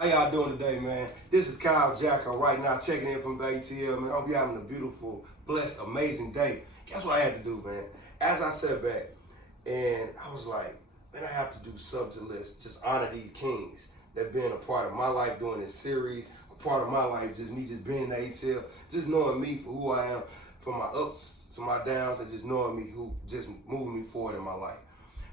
How y'all doing today, man? This is Jacko right now checking in from the ATL, man. I hope you're having a beautiful, blessed, amazing day. Guess what I had to do, man? As I sat back and I was like, man, I have to do something to just honor these kings that been a part of my life during this series, a part of my life, just me just being in the ATL, just knowing me for who I am, from my ups to my downs, and just knowing me, who just moving me forward in my life.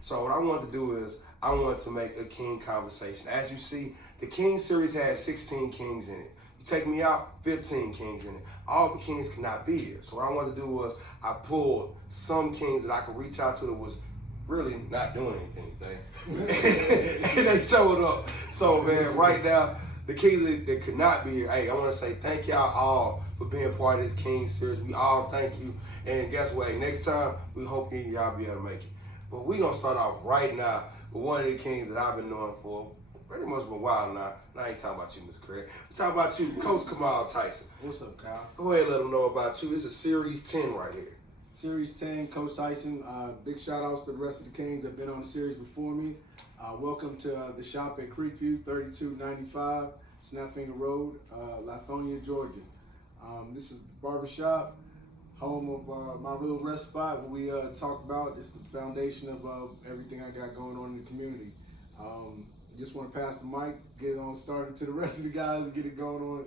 So what I want to do is I want to make a king conversation. As you see, the King series had 16 kings in it. You take me out, 15 kings in it. All the kings cannot be here. So what I wanted to do was I pulled some kings that I could reach out to that was really not doing anything. And they showed up. So man, right now, the kings that could not be here, hey, I want to say thank y'all all for being part of this King series. We all thank you. And guess what? Hey, next time, we hope y'all be able to make it. But we're going to start off right now with one of the kings that I've been knowing for pretty much for a while now. I ain't talking about you, Mr. Craig. We're talking about you, Coach Kamal Tyson. What's up, Kyle? Go ahead and let them know about you. This is Series 10 right here. Series 10, Coach Tyson. Big shout outs to the rest of the Kings that have been on the series before me. Welcome to the shop at Creekview, 3295 Snapfinger Road, Lithonia, Georgia. This is the barbershop, home of my little rest spot where we talk about just the foundation of everything I got going on in the community. Just want to pass the mic, get it on started to the rest of the guys and get it going on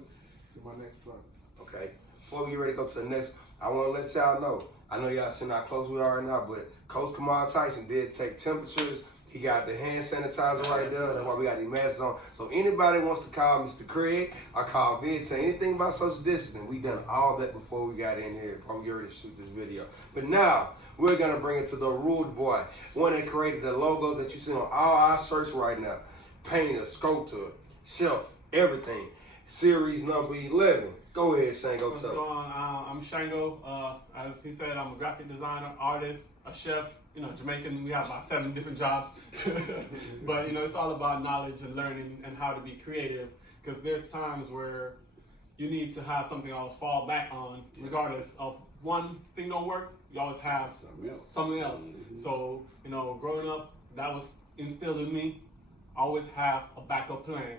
to my next truck. Okay. Before we get ready to go to the next, I want to let y'all know. I know y'all seen how close we are right now, but Coach Kamal Tyson did take temperatures. He got the hand sanitizer right there. That's why we got these masks on. So anybody wants to call Mr. Craig or call me and say anything about social distancing, we done all that before we got in here, before we get ready to shoot this video. But now, we're going to bring it to the rude boy, one that created the logo that you see on all our shirts right now. Painter, sculptor, chef, everything. Series number 11. Go ahead, Shango. What's going on? I'm Shango. As he said, I'm a graphic designer, artist, a chef. You know, Jamaican, we have about 7 different jobs. But, you know, it's all about knowledge and learning and how to be creative. Because there's times where you need to have something else fall back on, regardless of one thing don't work, you always have something else. So, you know, growing up, that was instilled in me. Always have a backup plan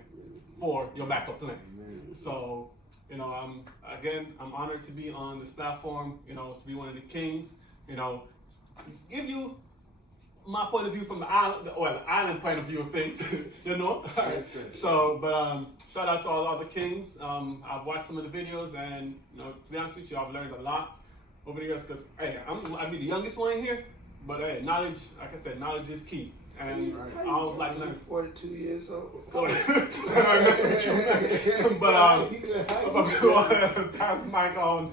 for your backup plan. So, you know, I'm honored to be on this platform, you know, to be one of the kings, you know, give you my point of view from the island point of view of things, you know. So, but shout out to all the other kings. I've watched some of the videos, and you know, to be honest with you, I've learned a lot over the years. Cause hey, I'll be the youngest one here, but hey, knowledge, like I said, knowledge is key. And I was like, 42 years old. 40. I'm messing with you. But pass the mic on.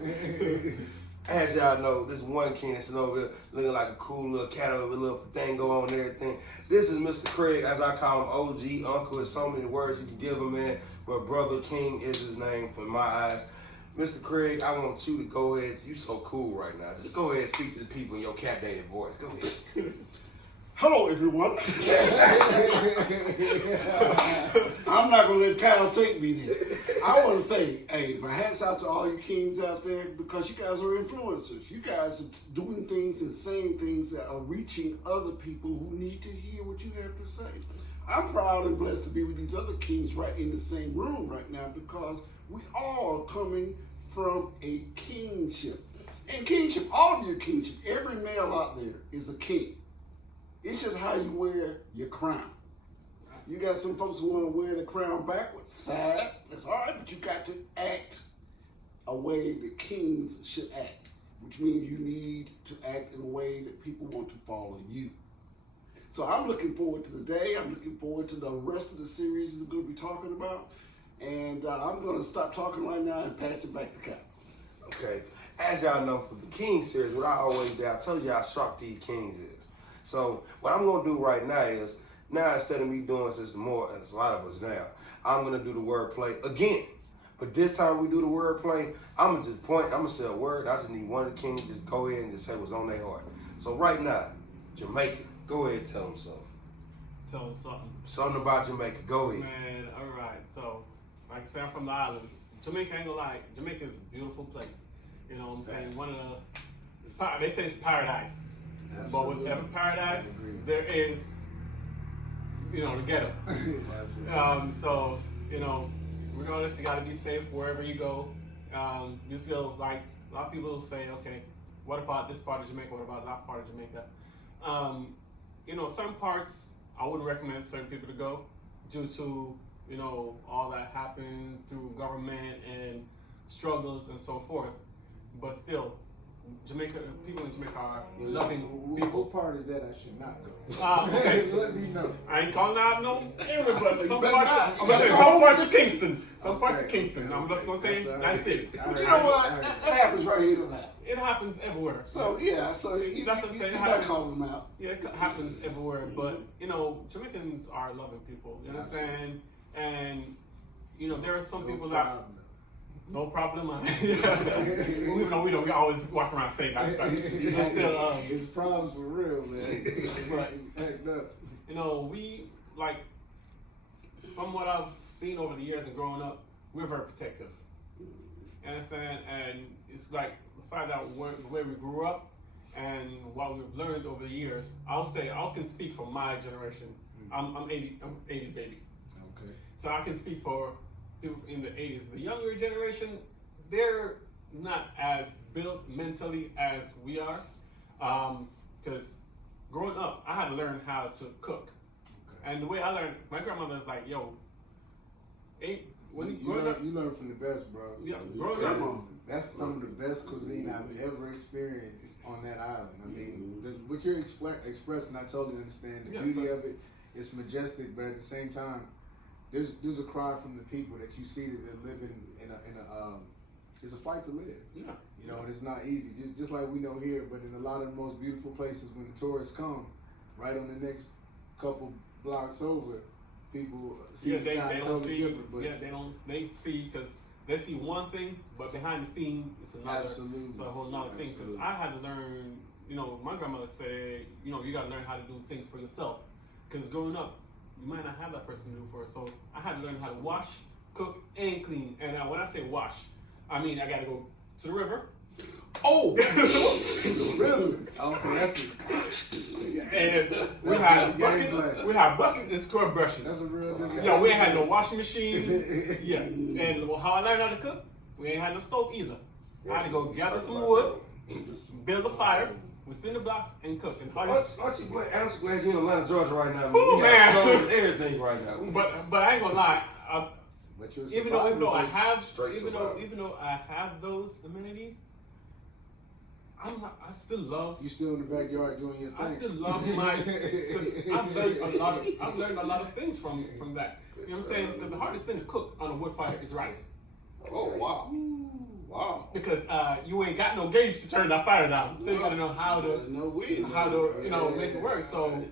As y'all know, this one king that's over there looking like a cool little cat with a little thing going on and everything. This is Mr. Craig, as I call him, OG, uncle. There's so many words you can give him, man. But Brother King is his name from my eyes. Mr. Craig, I want you to go ahead. You so cool right now. Just go ahead and speak to the people in your cat-dated voice. Go ahead. Hello, everyone. I'm not going to let Kyle take me there. I want to say, hey, my hats out to all you kings out there, because you guys are influencers. You guys are doing things and saying things that are reaching other people who need to hear what you have to say. I'm proud and blessed to be with these other kings right in the same room right now, because we all are coming from a kingship. And kingship, all of your kingship, every male out there is a king. It's just how you wear your crown. You got some folks who want to wear the crown backwards. Sad. That's all right, but you got to act a way that kings should act, which means you need to act in a way that people want to follow you. So I'm looking forward to the day. I'm looking forward to the rest of the series we're going to be talking about. And I'm going to stop talking right now and pass it back to Kyle. Okay. As y'all know, for the King series, what I always do, I told you how sharp these kings is. So what I'm going to do right now is, now instead of me doing this more, as a lot of us now, I'm going to do the wordplay again. But this time we do the wordplay, I'm going to just point, I'm going to say a word. I just need one of the kings just go ahead and just say what's on their heart. So right now, Jamaica, go ahead and tell them something. Tell them something. Something about Jamaica. Go ahead. Man, all right. So, like I said, I'm from the islands. Jamaica, ain't gonna lie, Jamaica is a beautiful place. You know what I'm saying? One of the, they say it's paradise. But with every paradise, there is, you know, the ghetto. So you know, regardless, you gotta be safe wherever you go. You still, like, a lot of people say, okay, what about this part of Jamaica? What about that part of Jamaica? You know, certain parts I wouldn't recommend certain people to go due to, you know, all that happens through government and struggles and so forth. But still, Jamaica, people in Jamaica are loving people. What part is that I should not go? Okay. Let me know. I ain't calling out no area, but some better parts, not. I'm gonna say some parts of Kingston. Some parts of Kingston. I'm just gonna say that's it. But you know what? That happens right here tonight. It happens everywhere. So yeah, so you, That's what I'm saying. you better call them out. Yeah, it happens everywhere. But you know, Jamaicans are loving people. You understand? And you know, there are some people that no problem. Even though we always walk around saying that. But still, It's problems for real, man. but Heck no. you know, we like from what I've seen over the years and growing up, we're very protective. You understand? And it's like find out where we grew up and what we've learned over the years. I'll say I can speak for my generation. I'm 80s baby. Okay. So I can speak for people in the 80s. The younger generation, they're not as built mentally as we are. Because growing up, I had to learn how to cook. Okay. And the way I learned, my grandmother's like, yo, You learn from the best, bro. Yeah, growing up. That's some of the best cuisine I've ever experienced on that island. I mean, what you're expressing, I totally understand. The beauty of it, it's majestic, but at the same time, there's a cry from the people that you see that they're living in a it's a fight to live. Yeah. You know, and it's not easy. Just like we know here, but in a lot of the most beautiful places, when the tourists come, right on the next couple blocks over, people see the sky totally different. But they see because they see one thing, but behind the scene it's another. Absolutely. It's a whole nother thing. Because I had to learn. You know, my grandmother said, you know, you got to learn how to do things for yourself. Because growing up, you might not have that person to do it for. So I had to learn how to wash, cook, and clean. And when I say wash, I mean I got to go to the river. Oh, really? Okay, that's it. And we had buckets and scrub brushes. That's a real difference. Yo, we ain't had no washing machine. Yeah. And how I learned how to cook, we ain't had no stove either. I had to go gather some wood, build a fire, we sit in the blocks and cook. And I'm just glad you're in Atlanta, Georgia right now. Ooh, We man. got stoves and everything right now. But I ain't gonna lie. But you're Even though I have survival. even though I have those amenities, I still love. You still in the backyard doing your thing. I still love my because I've learned a lot of things from that. You know what I'm saying? Because the hardest thing to cook on a wood fire is rice. oh wow, wow. Because you ain't got no gauge to turn that fire down, so you gotta know how to make it work. So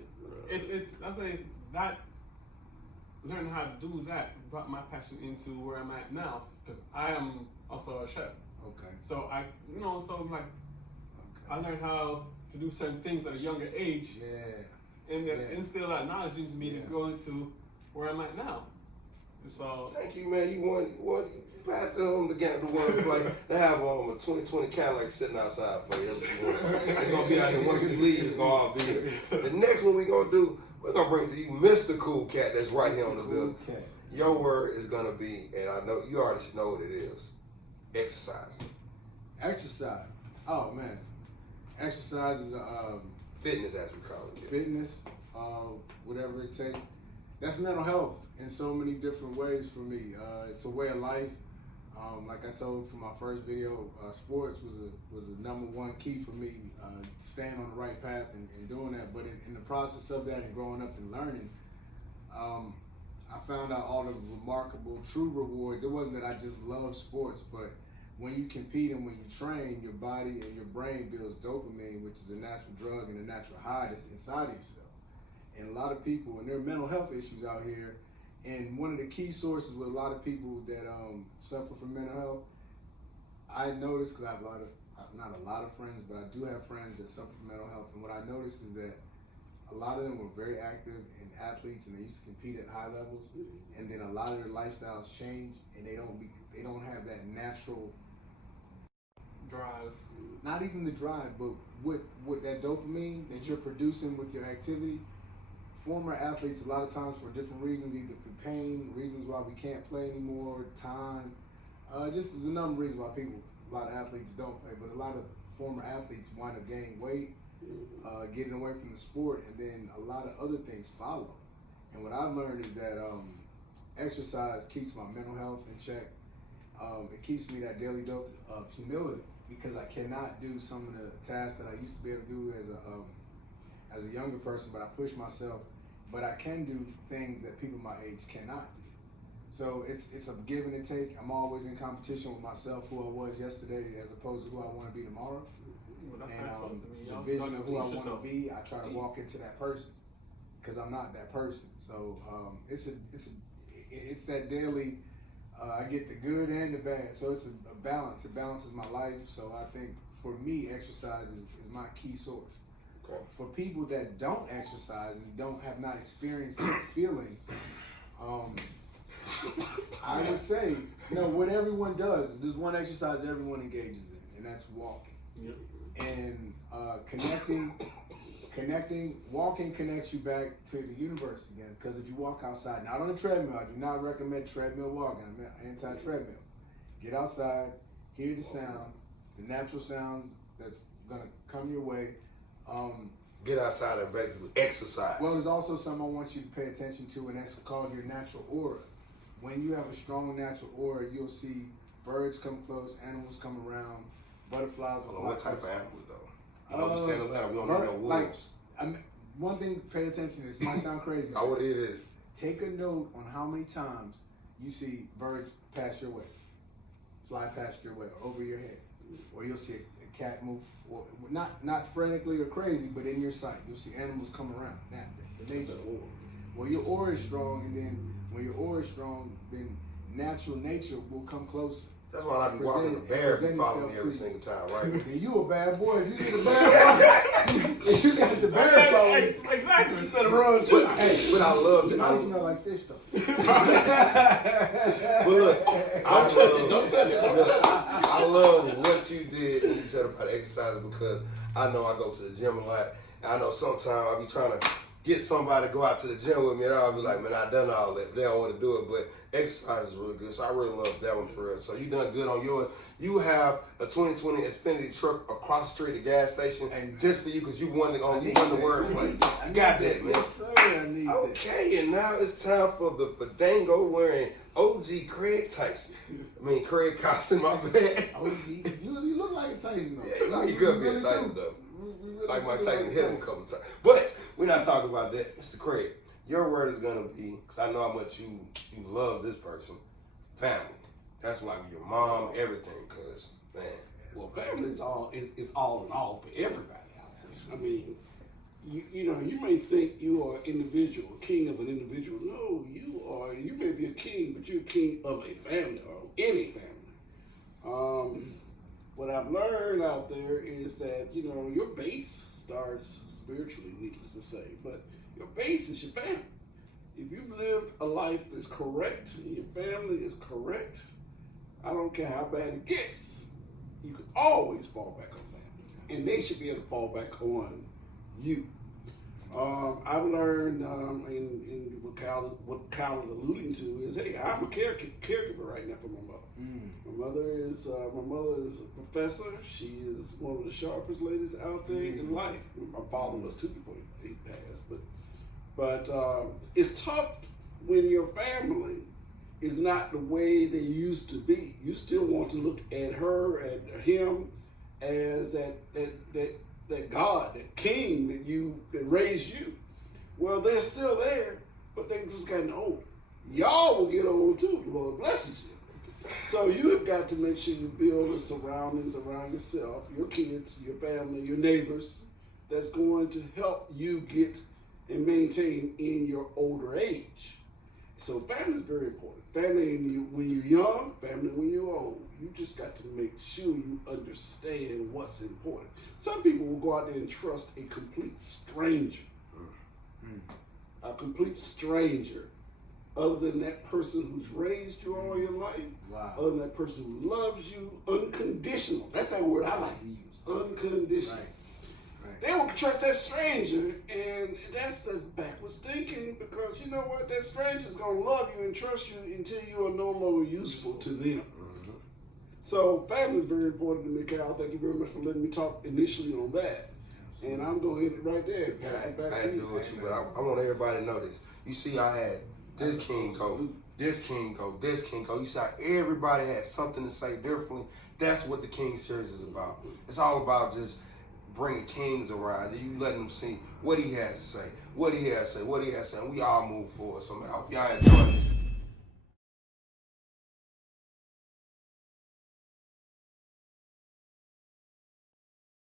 it's I think that learning how to do that brought my passion into where I'm at now because I am also a chef. Okay. So I learned how to do certain things at a younger age. Yeah. And instill that knowledge into me to go into where I'm at now. So Thank you, man. You passed it on the one play. They have a 2020 Cadillac sitting outside for you. It's gonna be out here once we leave. It's gonna all be here. The next one we're gonna bring to you Mr. Cool Cat that's right here on the bill. Okay. Your word is gonna be, and I know you already know what it is. Exercise. Exercise. Oh man. Exercise is Fitness, as we call it. fitness, whatever it takes. That's mental health in so many different ways for me. It's a way of life. Like I told from my first video, sports was a number one key for me, staying on the right path and doing that. But in the process of that and growing up and learning, I found out all the remarkable, true rewards. It wasn't that I just love sports, but when you compete and when you train, your body and your brain builds dopamine, which is a natural drug and a natural high that's inside of yourself. And a lot of people, and there are mental health issues out here, and one of the key sources with a lot of people that suffer from mental health, I noticed, because I have not a lot of friends, but I do have friends that suffer from mental health, and what I noticed is that a lot of them were very active and athletes, and they used to compete at high levels, and then a lot of their lifestyles change, and they don't have that natural drive. Not even the drive, but what that dopamine that you're producing with your activity former athletes, a lot of times for different reasons, either through pain, reasons why we can't play anymore, time, just there's a number of reasons why a lot of athletes don't play, but a lot of former athletes wind up gaining weight, getting away from the sport, and then a lot of other things follow. And what I've learned is that exercise keeps my mental health in check. It keeps me that daily dose of humility, because I cannot do some of the tasks that I used to be able to do as a younger person, but I push myself. But I can do things that people my age cannot do. So it's a give and a take. I'm always in competition with myself, who I was yesterday, as opposed to who I want to be tomorrow. Well, that's And how it's supposed to be. the Y'all vision of who I push want to yourself. be, I try to walk into that person, because I'm not that person. So it's that daily. I get the good and the bad, so it's a balance. It balances my life. So I think for me, exercise is my key source. Okay. For people that don't exercise and have not experienced that feeling, I would say, what everyone does, there's one exercise everyone engages in, and that's walking. Yep. And walking connects you back to the universe again. Because if you walk outside, not on a treadmill, I do not recommend treadmill walking. I'm anti-treadmill. Get outside, hear the sounds, the natural sounds that's gonna come your way. Get outside and basically exercise. Well, there's also something I want you to pay attention to, and that's called your natural aura. When you have a strong natural aura, you'll see birds come close, animals come around, butterflies will fly What type of close. animals though? You know, we stand in Atlanta, we don't need no wolves. Like, one thing to pay attention to, this might sound crazy. How what it is. Take a note on how many times you see birds pass your way, fly past your way, or over your head, or you'll see a cat move, or not frantically or crazy, but in your sight. You'll see animals come around. The nature. Well, your aura is strong, and then when your aura is strong, then natural nature will come closer. That's why I be walking the bear if you follow me every single time, right? And you a bad boy. If you get a bear, if you got the bear following, Exactly. You better run too. But I love you it. might smell like fish though. But look, Don't touch it. Don't touch it. Don't touch it. I love what you did when you said about exercise, because I know I go to the gym a lot. And I know sometimes I be trying to get somebody to go out to the gym with me, and I'll be like, man, I done all that. They don't want to do it, but exercise is really good. So I really love that one for real. So you done good on yours. You have a 2020 Xfinity truck across the street at the gas station, and just for you, because you won the wordplay. You got that, man. Yes, sir. I need that. Okay, and now it's time for the Fandango wearing OG Craig Tyson. Craig Costen, my bad. OG, you look like a Tyson though. Yeah, he could be a Tyson though. Like Mike Tyson hit him a couple times. But we're not talking about that. Mr. Craig, your word is going to be, because I know how much you love this person, family. That's like your mom, everything, because, man. Well, family is all in all for everybody out there. I mean, you may think you are an individual, king of an individual. No, you may be a king, but you're a king of a family or any family. What I've learned out there is that, your base starts spiritually, needless to say, but your base is your family. If you've lived a life that's correct and your family is correct, I don't care how bad it gets, you can always fall back on family. And they should be able to fall back on you. I've learned, and what Kyle is alluding to is, hey, I'm a caregiver right now for my mother. My mother is a professor. She is one of the sharpest ladies out there in life. My father was too before he passed. But it's tough when your family is not the way they used to be. You still want to look at her, at him, as that God, that king that raised you. Well, they're still there, but they've just gotten old. Y'all will get old too. The Lord blesses you. So you have got to make sure you build the surroundings around yourself, your kids, your family, your neighbors, that's going to help you get and maintain in your older age. So family is very important. Family when you're young, family when you're old. You just got to make sure you understand what's important. Some people will go out there and trust a complete stranger. A complete stranger. Other than that person who's raised you all your life, Wow. other than that person who loves you unconditional. That's that word I like to use, unconditional. Right. They will trust that stranger, and that's the backwards thinking, because you know what? That stranger's gonna love you and trust you until you are no longer useful to them. So family is very important to me, Cal. Thank you very much for letting me talk initially on that. And I'm gonna hit it right there. Pass it back I to didn't you. do it too, but I want everybody to know this. You see, I had this king go, this king go, this king go. You see how everybody had something to say differently. That's what the King series is about. It's all about just bringing kings around. You letting them see what he has to say, what he has to say, what he has to say. And we all move forward. So man, I hope y'all enjoy it.